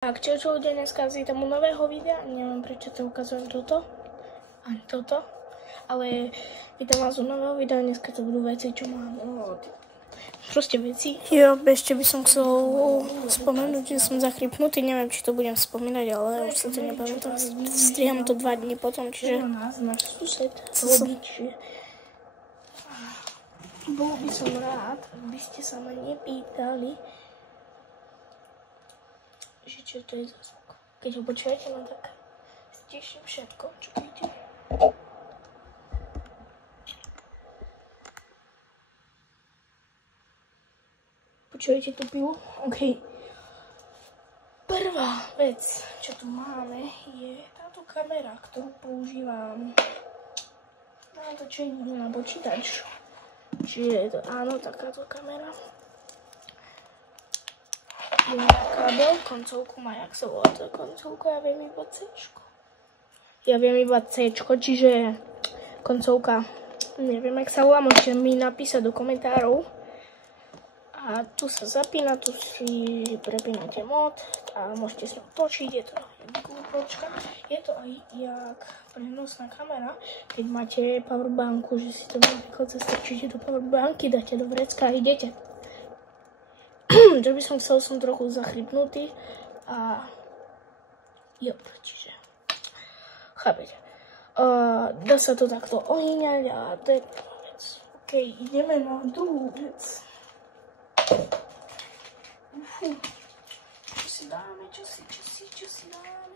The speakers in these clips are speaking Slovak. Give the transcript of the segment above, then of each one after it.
Tak, čo ľudia, dneska vítam u nového videa, neviem prečo to ukazujem toto, ani toto, ale vítam vás u nového videa, dneska to budú veci, čo mám, proste veci. Jo, ešte by som chcel spomenúť, že som zachrypnutý, neviem, či to budem spomínať, ale už sa to nepamätám, striham to 2 dní potom, čiže... Náš sused, bol by som rád, ak by ste sa ma nepýtali, že čo to je za zvuk. Keď ho počujete, no tak stieším všetko, čo vidíte. Počujete tú pivu? OK. Prvá vec, čo tu máme, je táto kamera, ktorú používam na natočenie na počítač. Čiže je to, áno, takáto kamera. Kábel, koncovku má, jak sa volá to koncovku, ja viem iba C-čko. Ja viem iba C-čko, čiže koncovka, neviem, jak sa volá, môžete mi napísať do komentárov. A tu sa zapína, tu si prepínate mod a môžete s ňou točiť, je to GoPročka. Je to aj jak prenosná kamera, keď máte powerbanku, že si to napríklad zastrčíte do powerbanky, dáte do vrecka a idete. Čo by som chcel, som trochu zachrypnutý a jop, čiže chápete. Dá sa to takto ohýňať a to je prvá vec. OK, ideme na druhú vec. Čo si dáme, čo si dáme?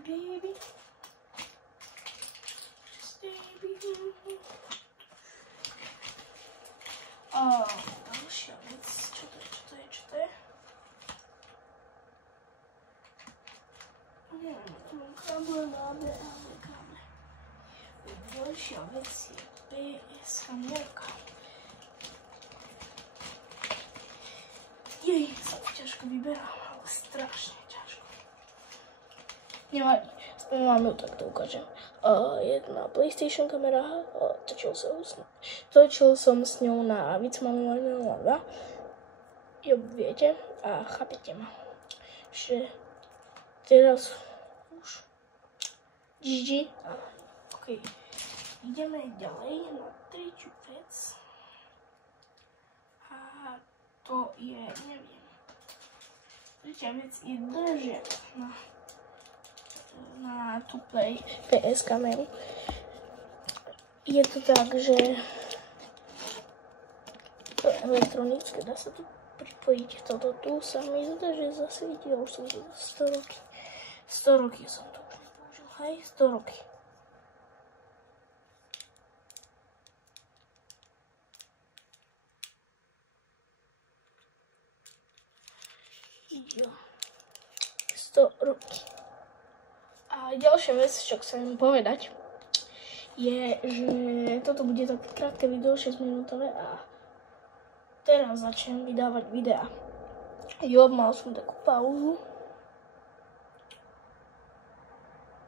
Baby. Ďalšia vec, čo to je? Tu mám káble. Ďalšia vec je PS kamerka. Jej, sa to ťažko vyberám, ale strašne ťažko. Nevadí, aspoň vám ju takto ukážem. Jedna PlayStation kamera, točil som s ňou na Vicmanu 2. Jo, viete, a chápete ma, že teraz už GG. OK, ideme ďalej na tretiu vec. A to je, neviem, tretia vec je držiak na tú PS kameru. Je to tak, že to je elektronické, dá sa to pripojiť. Toto tu sa mi zdá, že zase videl, už som to 100 roky. 100 roky som to už nepoužil, hej, 100 roky. Jo, 100 roky. A ďalšia vec, čo chcem povedať, je, že toto bude také krátke video, 6 minútové a teraz začnem vydávať videá. Jo, mal som takú pauzu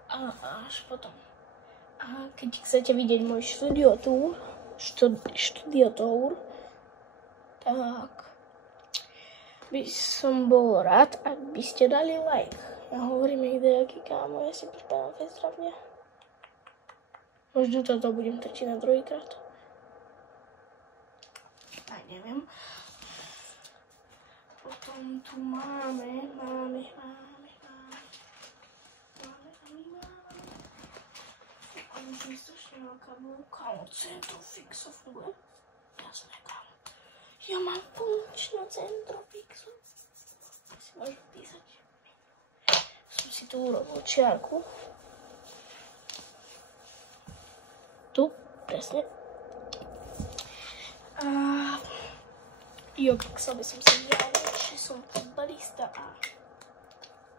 a až potom. A keď chcete vidieť môj studio tour, tak by som bol rád, ak by ste dali like. Ja hovorím nejaký kámo, ja si pripadám zdravne. Možno toto budem točiť na druhýkrát. Aj neviem. Potom tu máme. A už je strašne veľká búka. Centrofixo funguje? Jasné, kámo. Ja mám funkčnú Centrofixu. Si môžem písať. Som si tu urobil čiarku. Tu, presne. A jo, chcel by som sa vyjadriť, že som futbalista a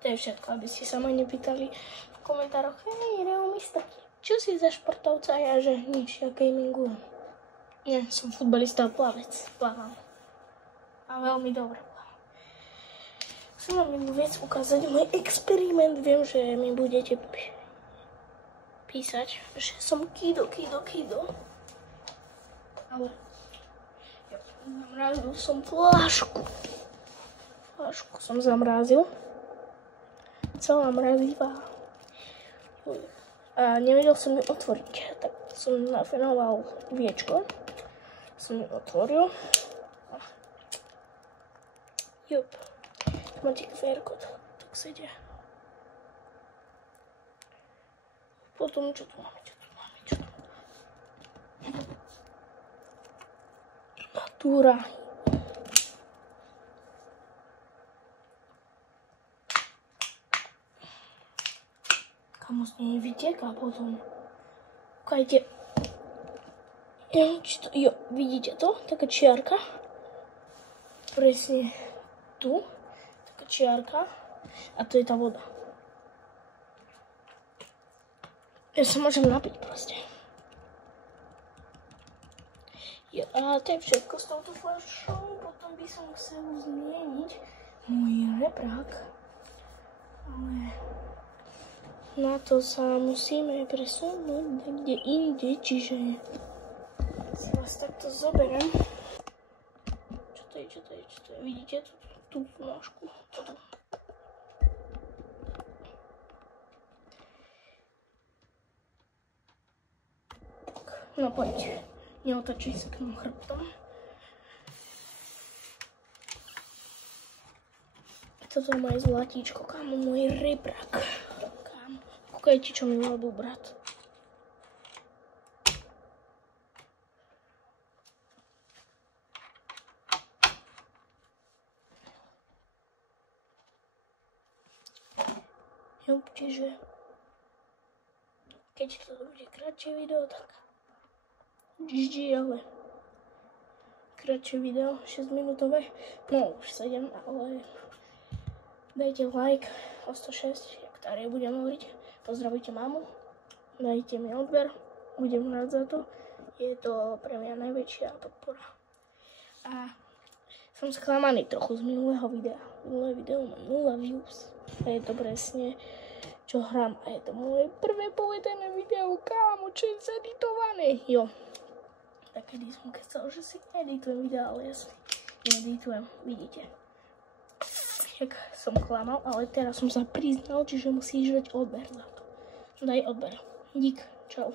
to je všetko, aby ste sa ma nepýtali v komentároch. Hej, Reumista, čo si za športovca? Ja, že nič, ja gamingujem. Nie, som futbalista a plávam. A veľmi dobre plávam. Chcem vám jednu vec ukázať, môj experiment. Viem, že mi budete písať, že som kido. Ale zamrázil som fľašku. Fľašku som zamrázil. celá mrazivá. A nevedel som ju otvoriť, tak som nafenoval viečko. Som ju otvoril. Jup. Máte QR kód, tak sedia. Potom čo tu máme? Natúra. Kamo z nej vyteká potom. Kajte. Jo, vidíte to? Taká čiarka. Presne tu. Taká čiarka. A to je tá voda. Ja sa môžem napiť proste. Jo, a to je všetko s touto fľašou. Potom by som musel zmieniť môj reprák. Ale na to sa musíme presunúť niekde inde, čiže si vás takto zoberiem. Čo to je? Vidíte tú fľašku? Toto. Tak, no poď. Neotačuj sa k nám chrbtom. Toto je moje zlatíčko, kámo, môj reprák. Kámo, kúkajte, čo mi robil brat. Jo, čiže keď to bude kratšie video, tak GG, ale kratšie video, 6 minútové, no už 7, ale dajte like o 106, jak tady budem hovoriť, pozdravujte mamu, dajte mi odber, budem rád za to, je to pre mňa najväčšia podpora. A som sklamaný trochu z minulého videa, minulé video má 0 views, a je to presne čo hrám, a je to moje prvé povedané video, kámo, čo je zeditované, jo. Tak kedy som chcel, že si editujem videa, ale ja si needitujem, vidíte. Jak som klamal, ale teraz som sa priznal, čiže musíš dať odber za to. Daj odber. Dík, čau.